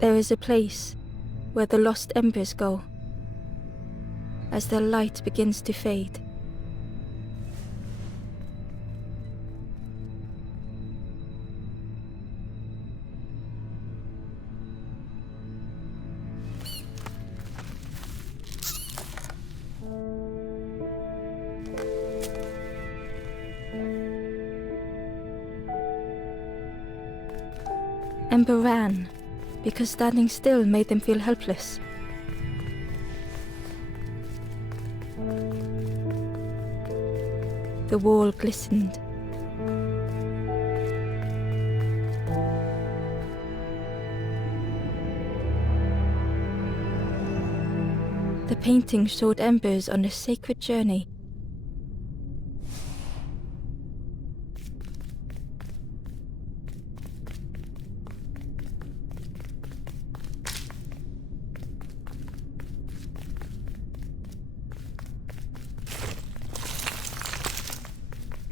There is a place where the lost embers go as their light begins to fade. Ember ran because standing still made them feel helpless. The wall glistened. The painting showed embers on a sacred journey.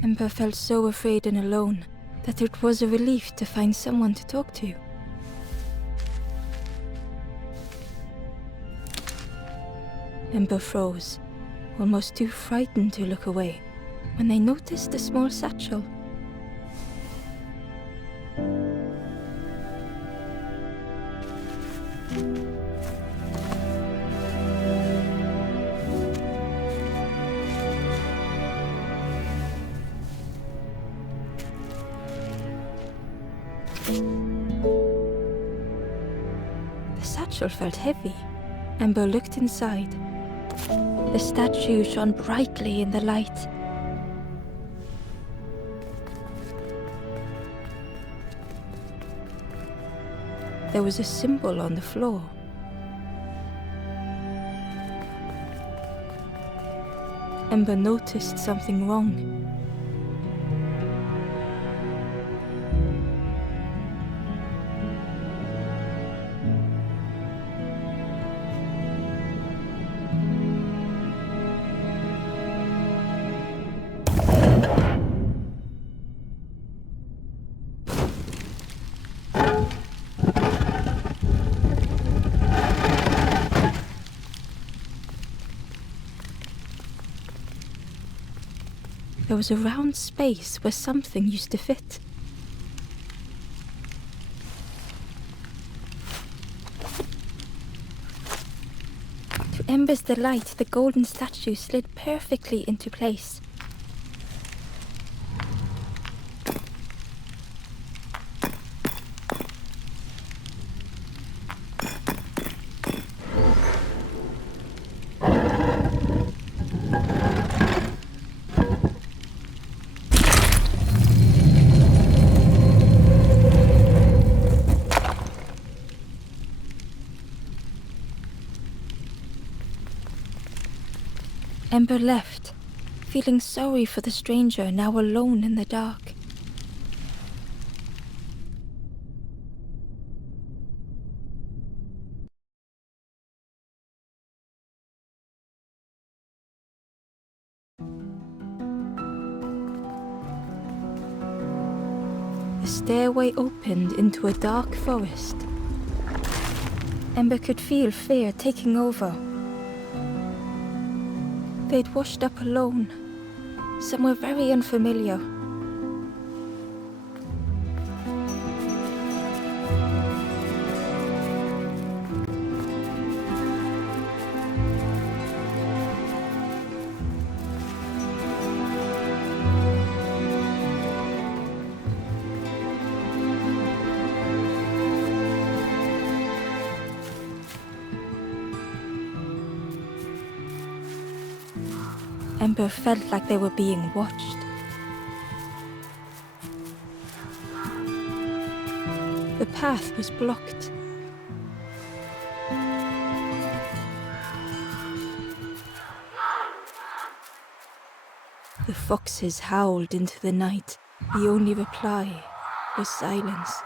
Ember felt so afraid and alone that it was a relief to find someone to talk to. Ember froze, almost too frightened to look away, when they noticed a small satchel. The satchel felt heavy. Ember looked inside. The statue shone brightly in the light. There was a symbol on the floor. Ember noticed something wrong. There was a round space where something used to fit. To Ember's delight, the golden statue slid perfectly into place. Ember left, feeling sorry for the stranger now alone in the dark. The stairway opened into a dark forest. Ember could feel fear taking over. They'd washed up alone, somewhere very unfamiliar. Ember felt like they were being watched. The path was blocked. The foxes howled into the night. The only reply was silence.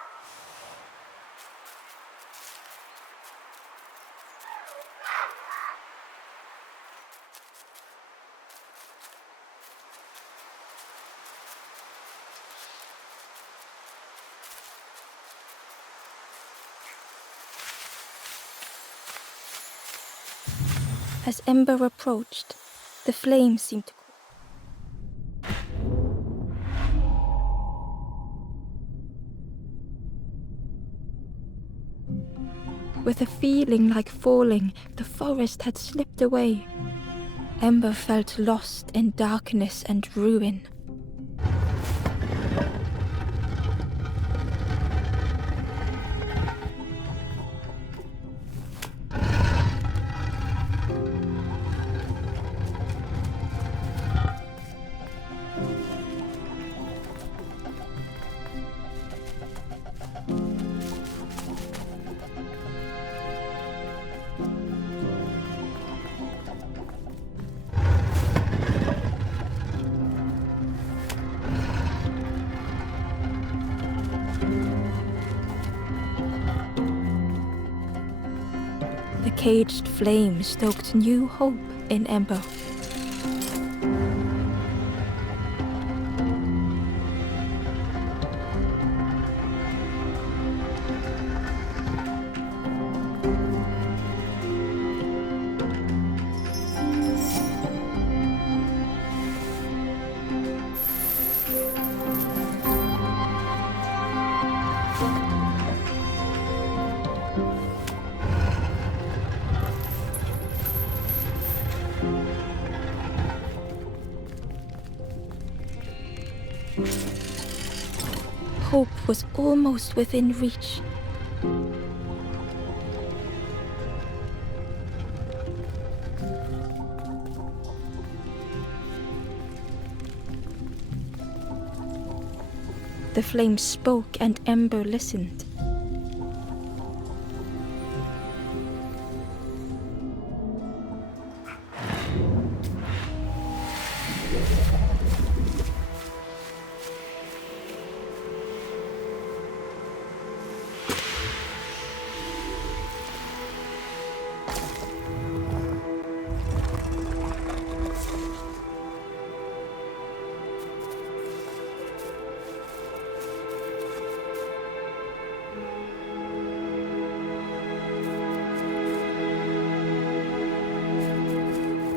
As Ember approached, the flame seemed to cool. With a feeling like falling, the forest had slipped away. Ember felt lost in darkness and ruin. The caged flame stoked new hope in Ember. Hope was almost within reach. The flame spoke and Ember listened.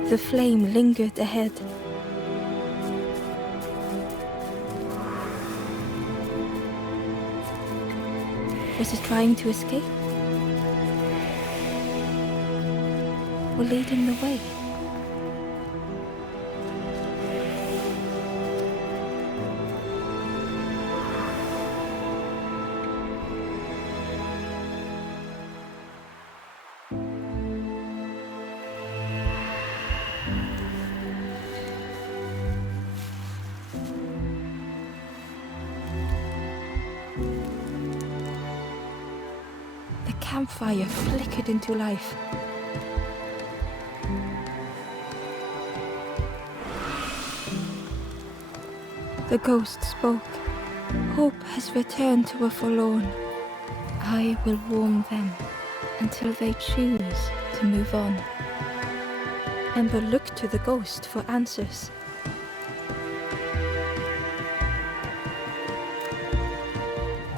The flame lingered ahead. Was it trying to escape? Or leading the way? The campfire flickered into life. The ghost spoke. Hope has returned to a forlorn. I will warm them until they choose to move on. Ember looked to the ghost for answers.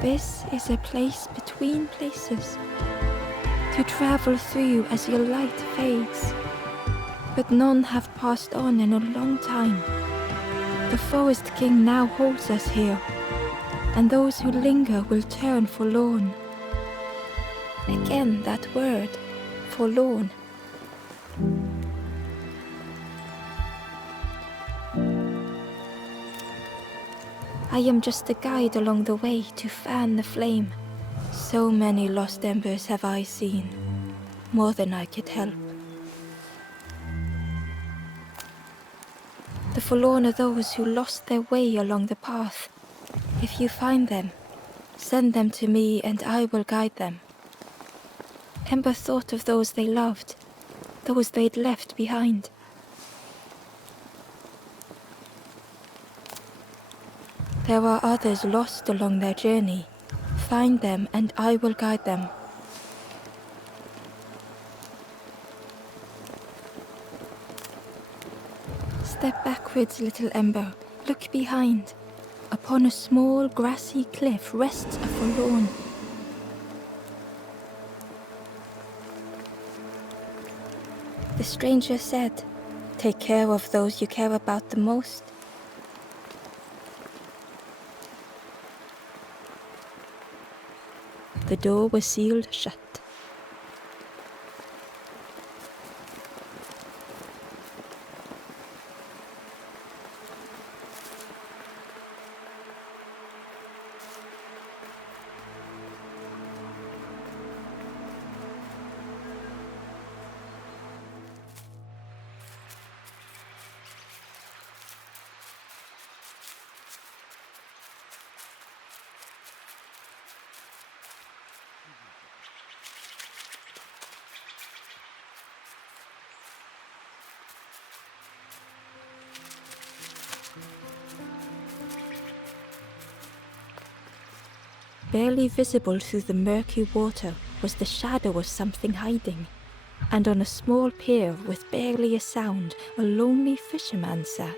This is a place between places to travel through as your light fades. But none have passed on in a long time. The Forest King now holds us here, and those who linger will turn forlorn. Again that word, forlorn. I am just a guide along the way to fan the flame. So many lost embers have I seen, more than I could help. The forlorn are those who lost their way along the path. If you find them, send them to me and I will guide them. Ember thought of those they loved, those they'd left behind. There are others lost along their journey. Find them and I will guide them. Step backwards, little Ember. Look behind. Upon a small grassy cliff rests a forlorn. The stranger said, "Take care of those you care about the most." The door was sealed shut. Barely visible through the murky water was the shadow of something hiding, and on a small pier with barely a sound, a lonely fisherman sat.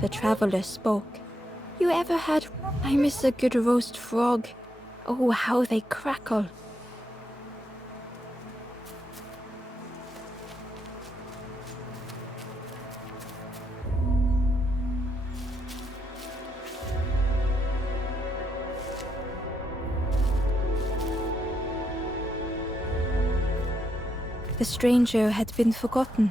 The traveler spoke. "You ever had... I miss a good roast frog. Oh, how they crackle." The stranger had been forgotten.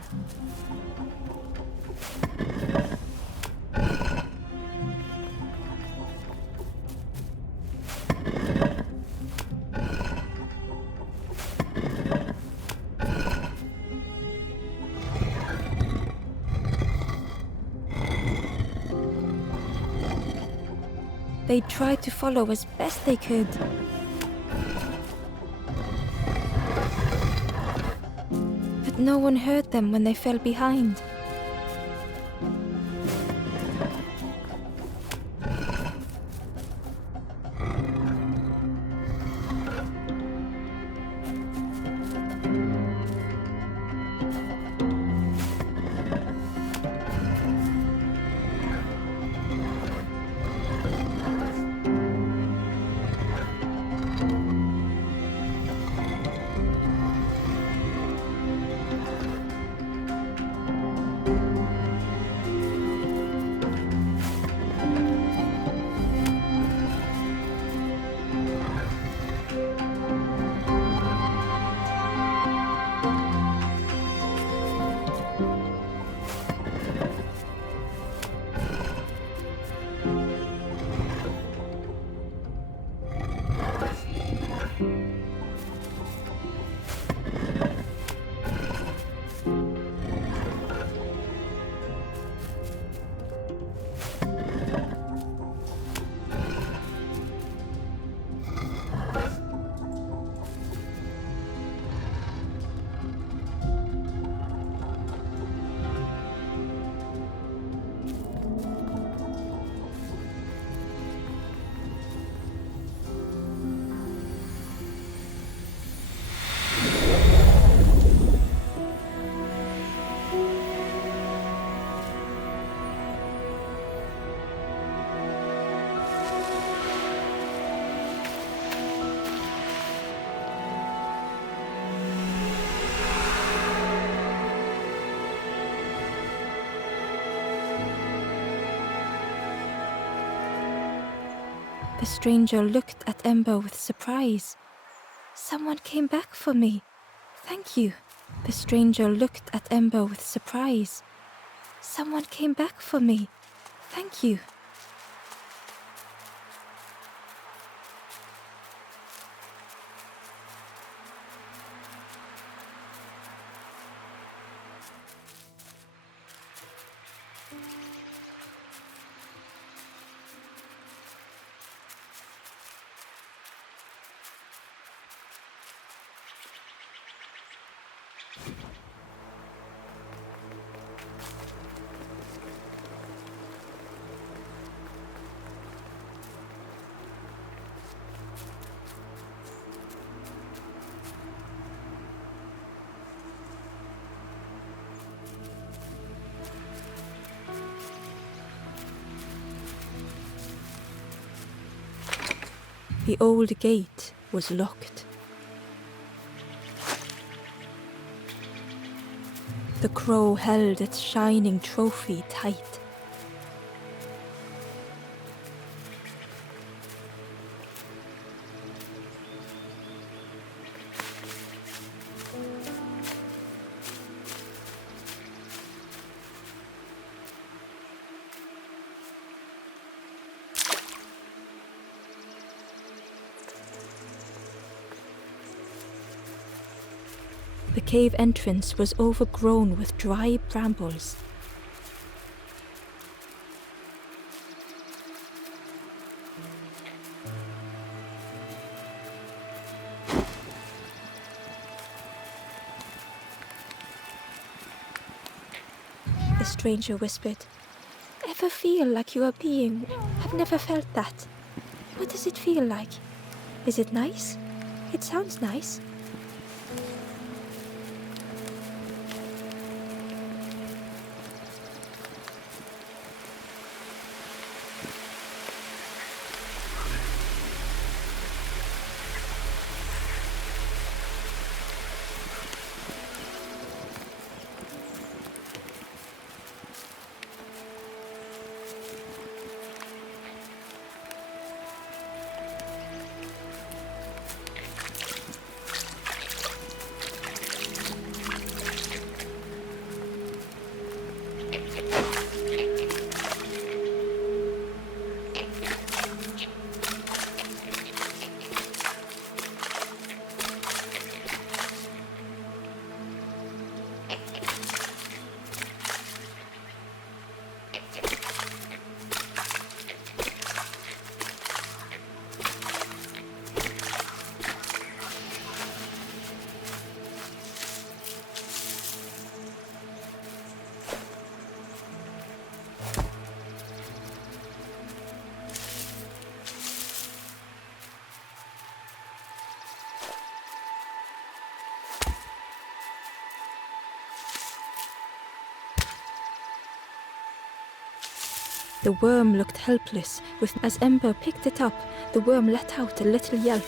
They tried to follow as best they could. But no one heard them when they fell behind. The stranger looked at Ember with surprise. Someone came back for me. Thank you. The stranger looked at Ember with surprise. Someone came back for me. Thank you. The old gate was locked. The crow held its shining trophy tight. The cave entrance was overgrown with dry brambles. The stranger whispered, "Ever feel like you are being? I've never felt that. What does it feel like? Is it nice? It sounds nice." The worm looked helpless. As Ember picked it up, the worm let out a little yelp.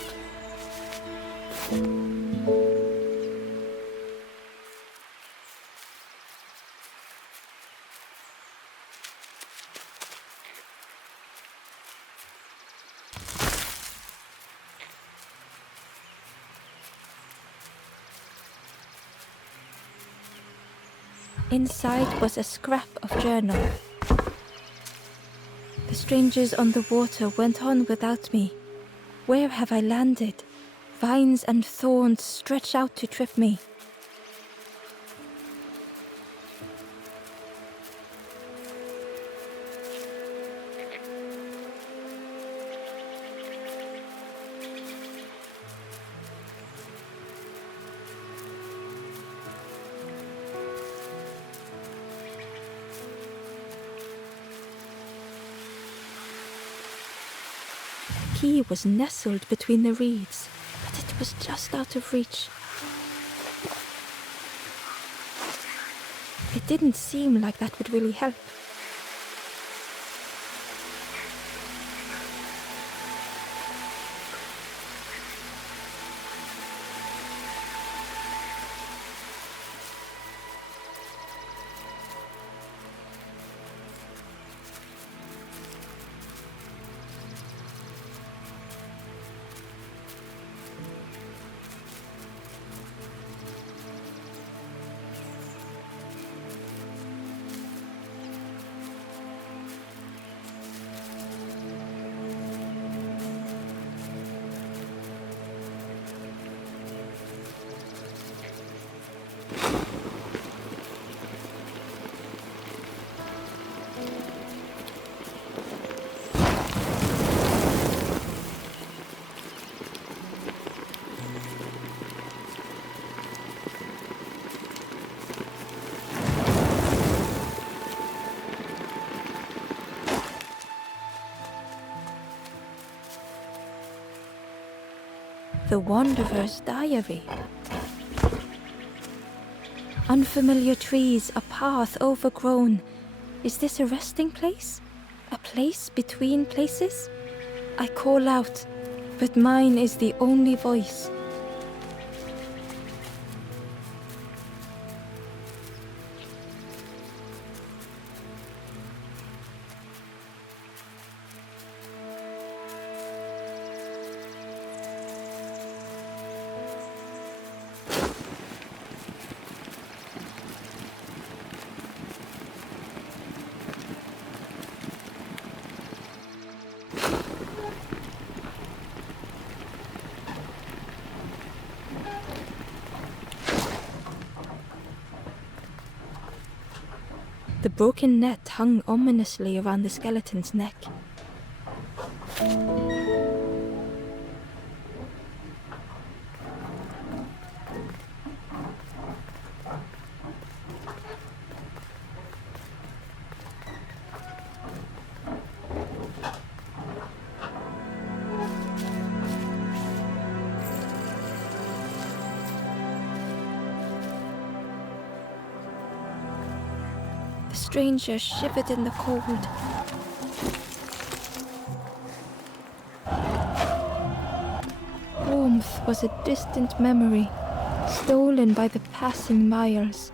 Inside was a scrap of journal. The strangers on the water went on without me. Where have I landed? Vines and thorns stretch out to trip me. He was nestled between the reeds, but it was just out of reach. It didn't seem like that would really help. the Wanderer's Diary. Unfamiliar trees, a path overgrown. Is this a resting place? A place between places? I call out, but mine is the only voice. The broken net hung ominously around the skeleton's neck. The stranger shivered in the cold. Warmth was a distant memory, stolen by the passing miles.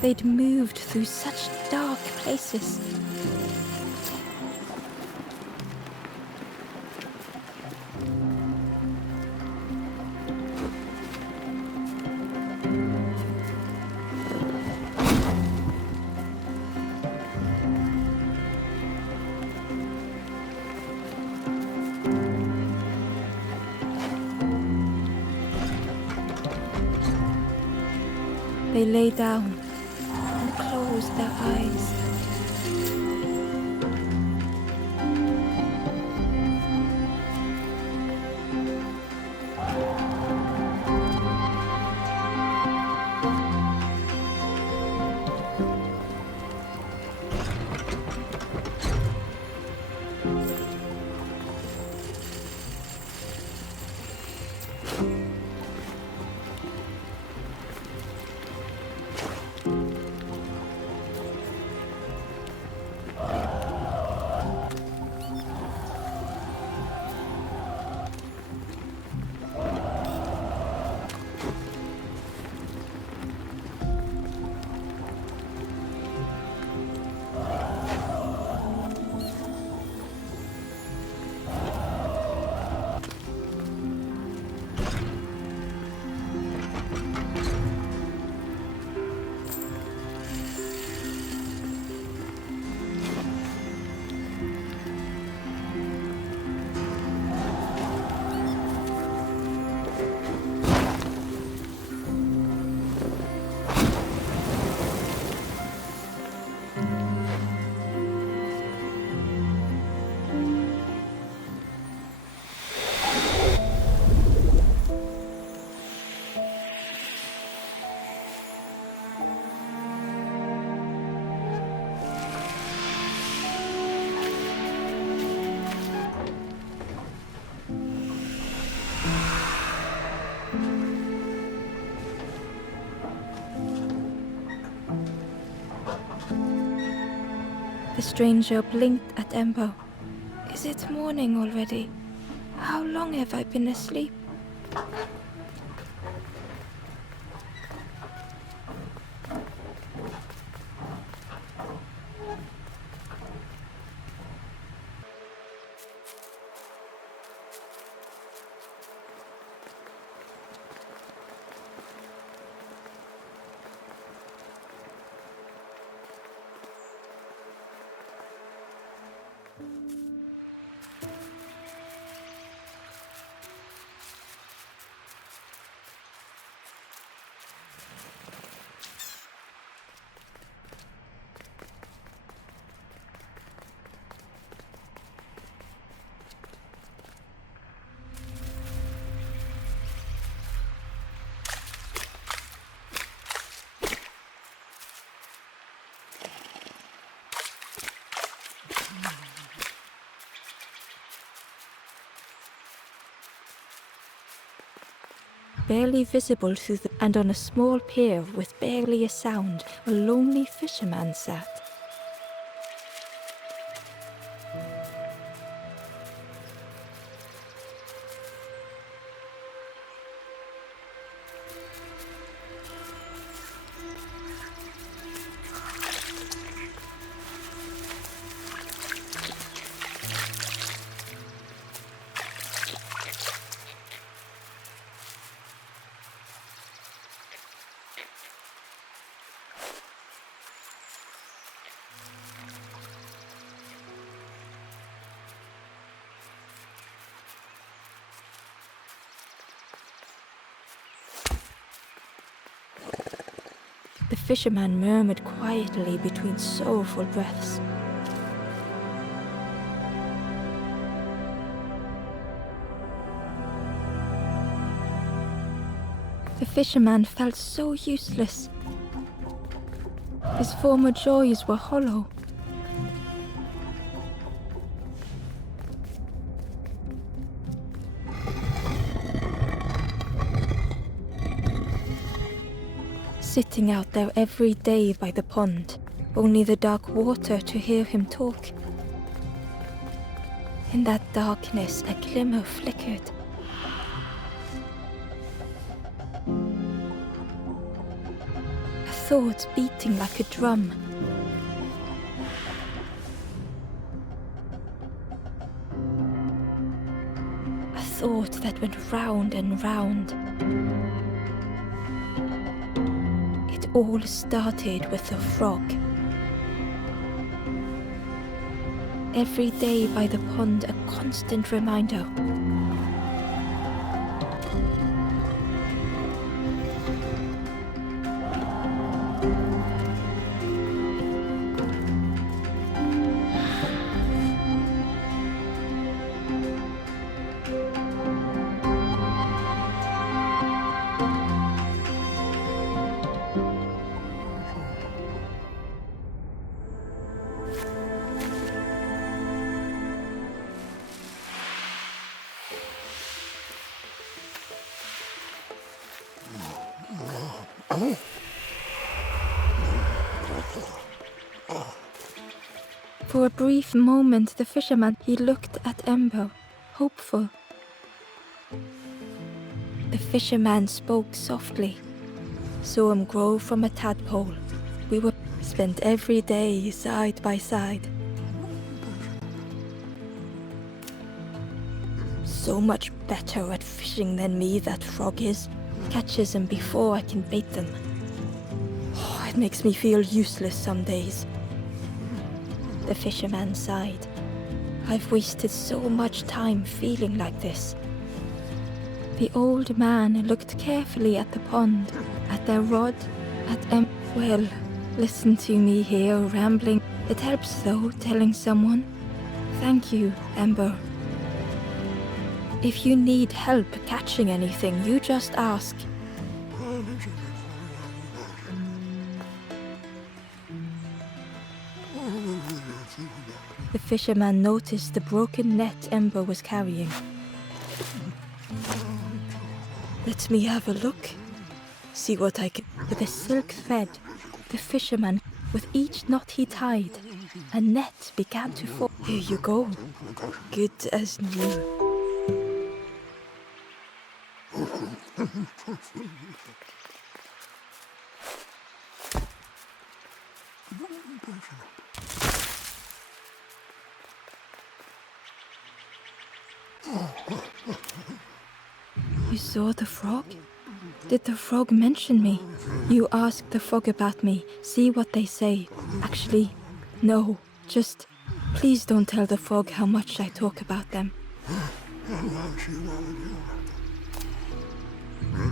They'd moved through such dark places. They lay down and closed their eyes. The stranger blinked at Ember. Is it morning already? How long have I been asleep? barely visible through the... And on a small pier with barely a sound, a lonely fisherman sat. The fisherman murmured quietly between sorrowful breaths. The fisherman felt so useless. His former joys were hollow. Sitting out there every day by the pond, only the dark water to hear him talk. In that darkness, a glimmer flickered. A thought beating like a drum. A thought that went round and round. It all started with the frog. Every day by the pond, a constant reminder. For a brief moment, the fisherman, he looked at Ember, hopeful. The fisherman spoke softly, saw him grow from a tadpole. We were spent every day side by side. So much better at fishing than me, that frog is. Catches them before I can bait them. Oh, it makes me feel useless some days. The fisherman sighed. I've wasted so much time feeling like this. The old man looked carefully at the pond, at their rod, at Well, listen to me here rambling. It helps though, telling someone. Thank you, Ember. If you need help catching anything, you just ask. The fisherman noticed the broken net Ember was carrying. Let me have a look. See what I can... With a silk thread, the fisherman, with each knot he tied, a net began to fall. Here you go. Good as new. You saw the frog? Did the frog mention me? You ask the frog about me, see what they say. Actually, no, just please don't tell the frog how much I talk about them.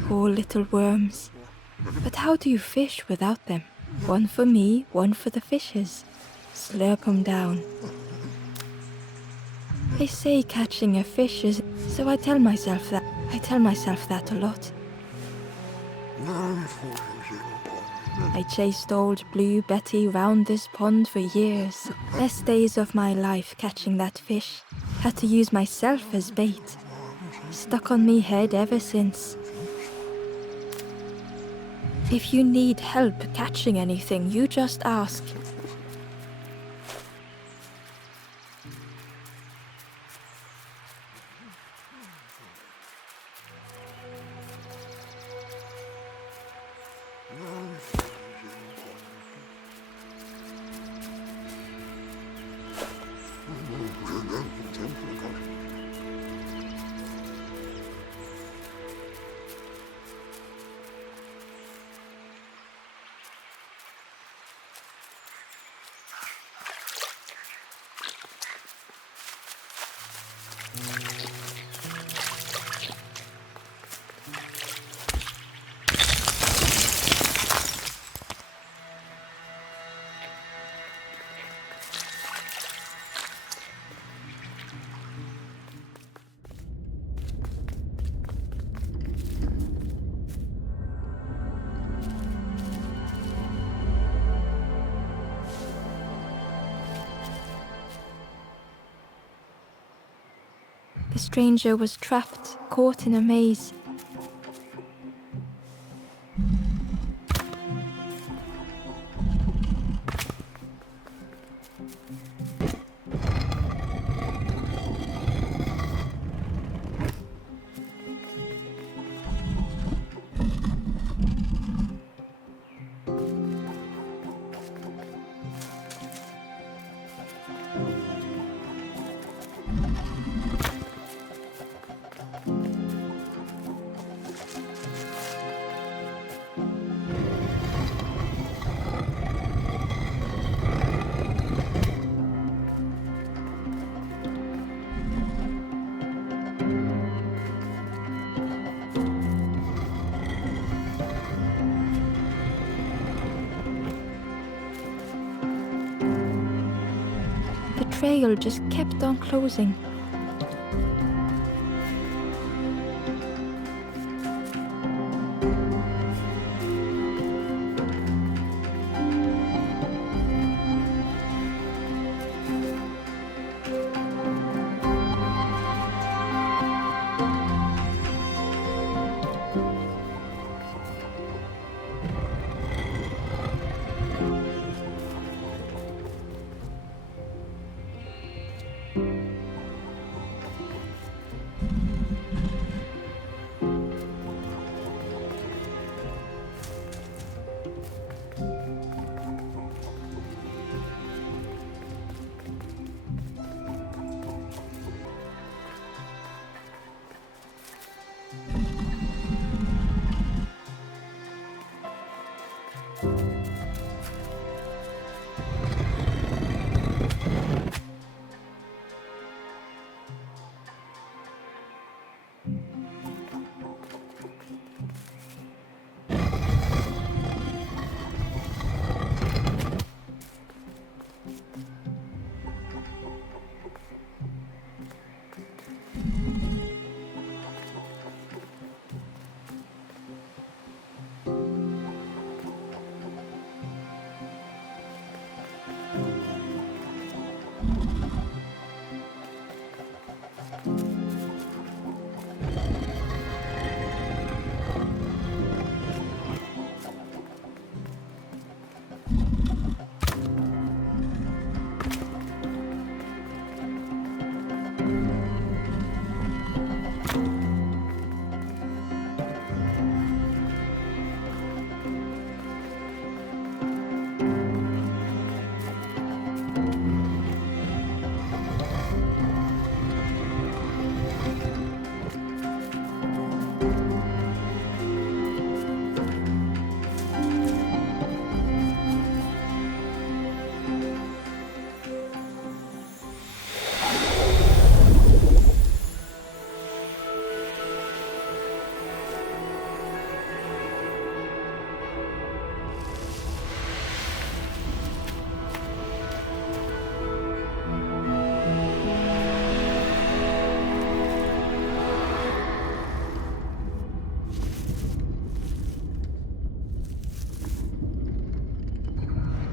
Poor little worms. But how do you fish without them? One for me, one for the fishes. Slurp 'em down. They say catching a fish is... So I tell myself that a lot. I chased old Blue Betty round this pond for years. Best days of my life catching that fish. Had to use myself as bait. Stuck on me head ever since. If you need help catching anything, you just ask. The stranger was trapped, caught in a maze. The trail just kept on closing.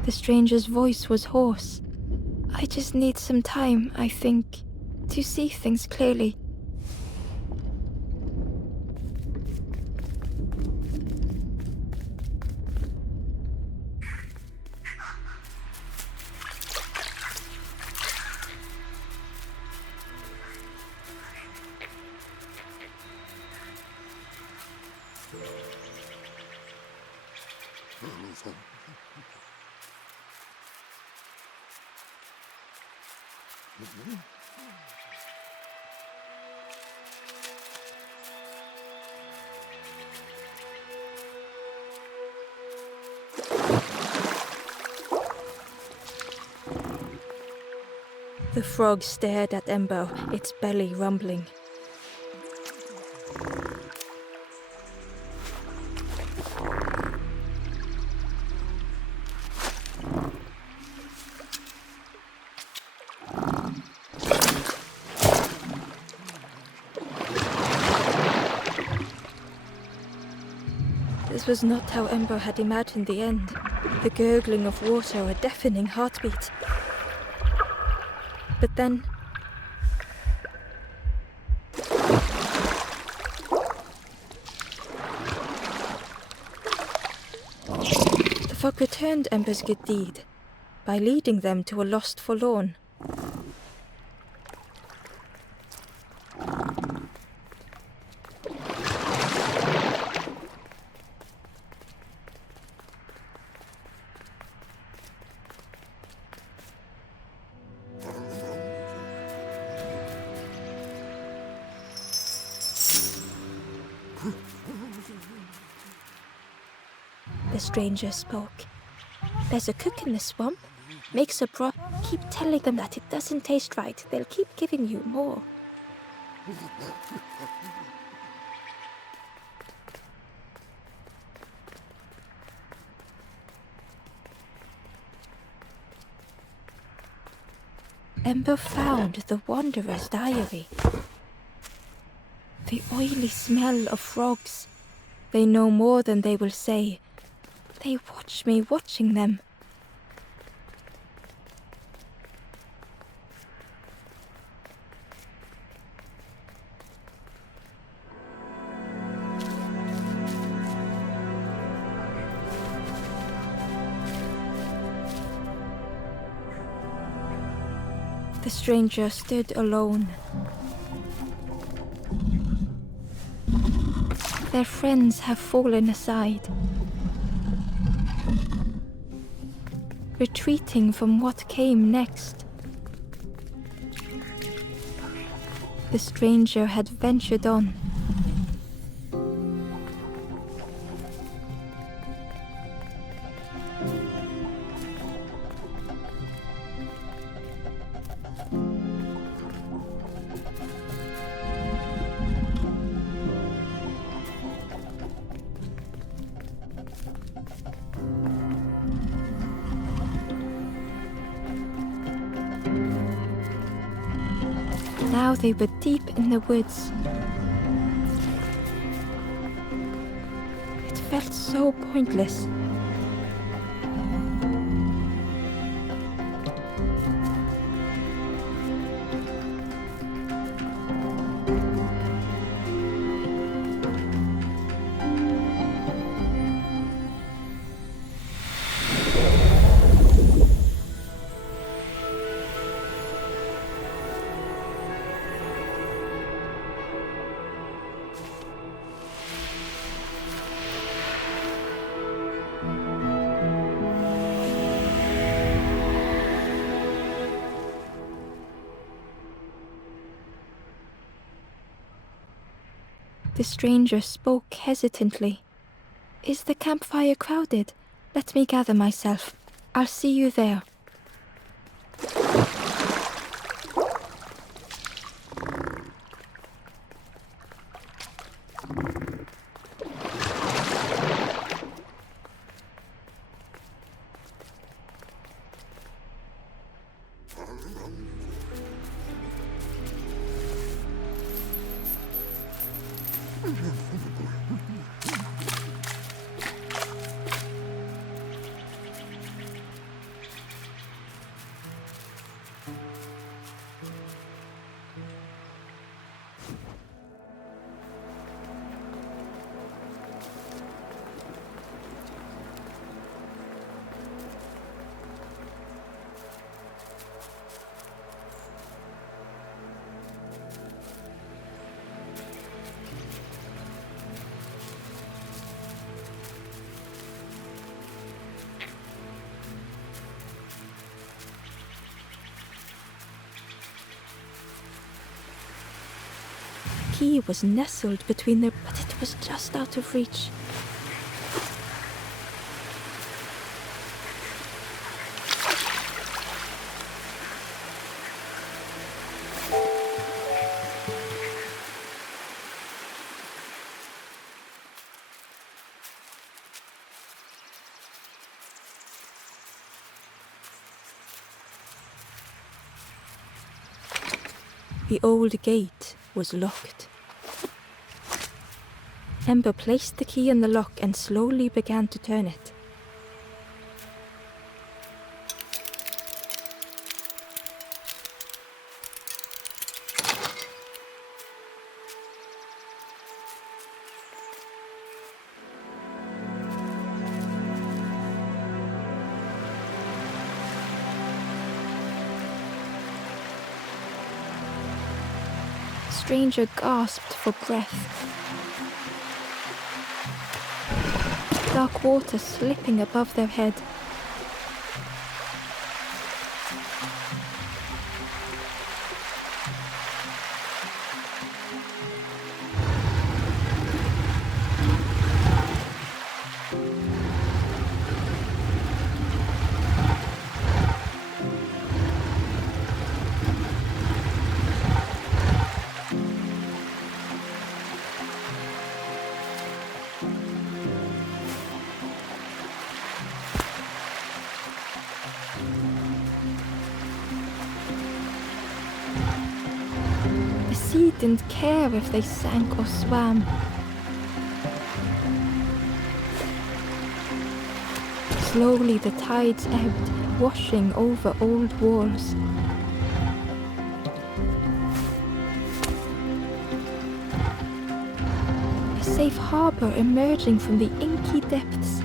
The stranger's voice was hoarse. I just need some time, I think, to see things clearly. The frog stared at Ember, its belly rumbling. This was not how Ember had imagined the end. The gurgling of water, a deafening heartbeat. But then... the fog returned Ember's good deed by leading them to a lost forlorn. The stranger spoke. There's a cook in the swamp. Makes a broth. Keep telling them that it doesn't taste right. They'll keep giving you more. Ember found the Wanderer's diary. The oily smell of frogs. They know more than they will say. They watch me watching them. The stranger stood alone. Their friends have fallen aside, retreating from what came next. The stranger had ventured on. Now they were deep in the woods. It felt so pointless. The stranger spoke hesitantly. Is the campfire crowded? Let me gather myself. I'll see you there. key was nestled between their, but it was just out of reach. The old gate was locked. Ember placed the key in the lock and slowly began to turn it. The stranger gasped for breath. Dark water slipping above their head. The sea didn't care if they sank or swam. Slowly the tides ebbed, washing over old walls. A safe harbor emerging from the inky depths.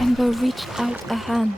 Ember reached out a hand.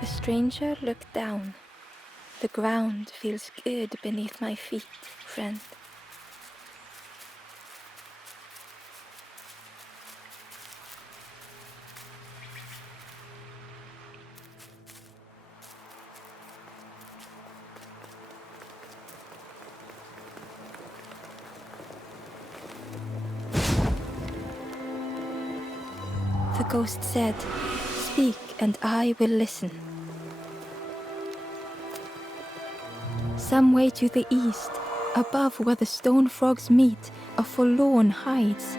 The stranger looked down. The ground feels good beneath my feet, friend. The ghost said, "Speak and I will listen." Some way to the east, above where the stone frogs meet, a forlorn hides.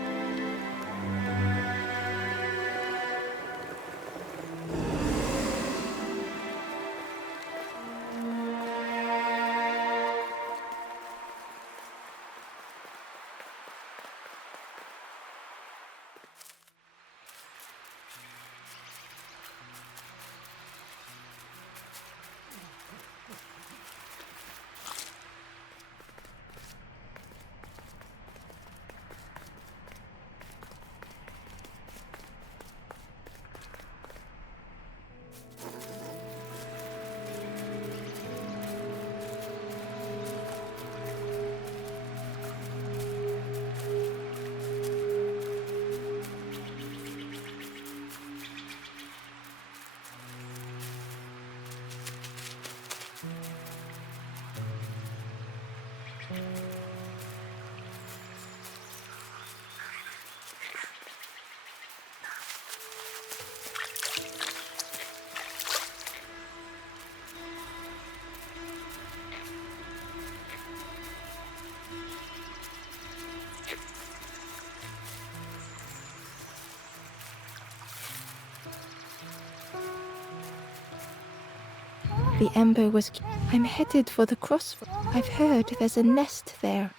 the ember was... I'm headed for the crossroads. I've heard there's a nest there,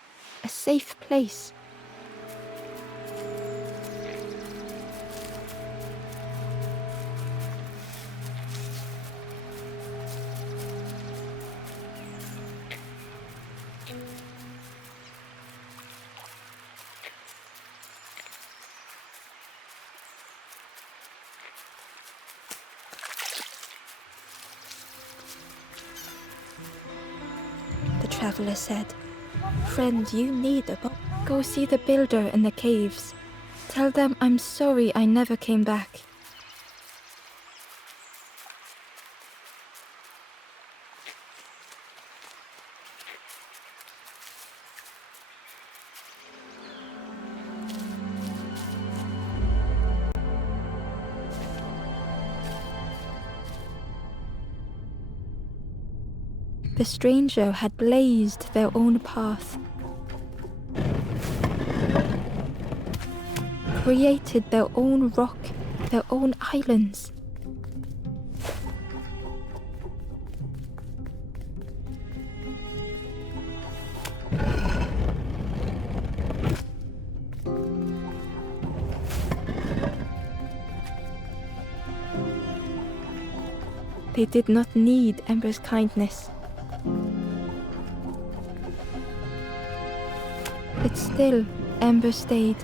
a safe place. The traveler said, "Friend, you need a boat. Go see the builder in the caves. Tell them I'm sorry I never came back." The stranger had blazed their own path, created their own rock, their own islands. They did not need Ember's kindness. But still, Ember stayed.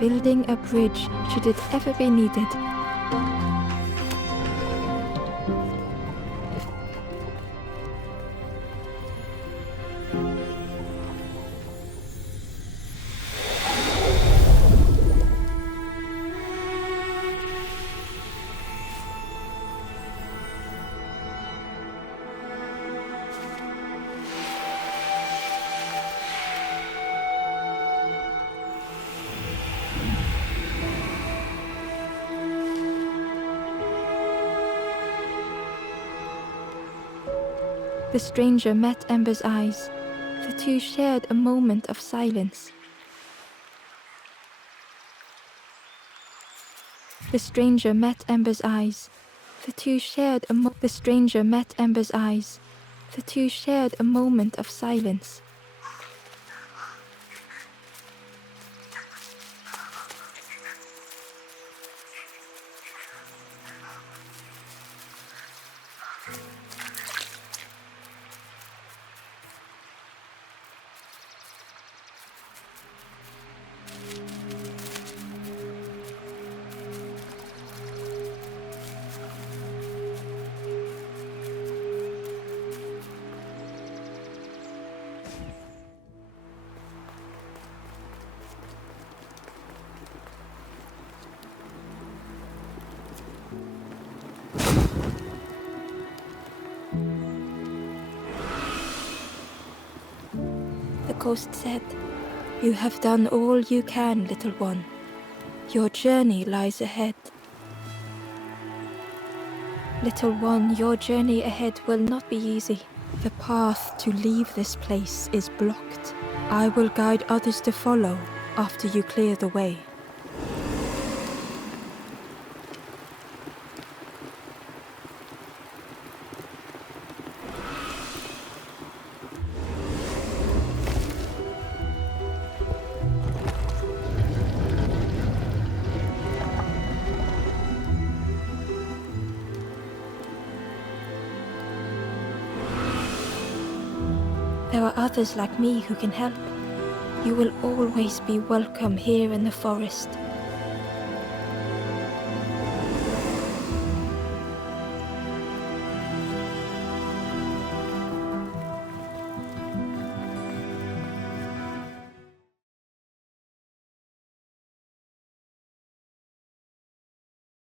Building a bridge should it ever be needed. The stranger met Ember's eyes. The two shared a moment of silence. The stranger met Ember's eyes. The two shared a The stranger met Ember's eyes. The two shared a moment of silence. The ghost said, "You have done all you can, little one. Your journey lies ahead. Little one, your journey ahead will not be easy. The path to leave this place is blocked. I will guide others to follow after you clear the way." There are others like me who can help. You will always be welcome here in the forest.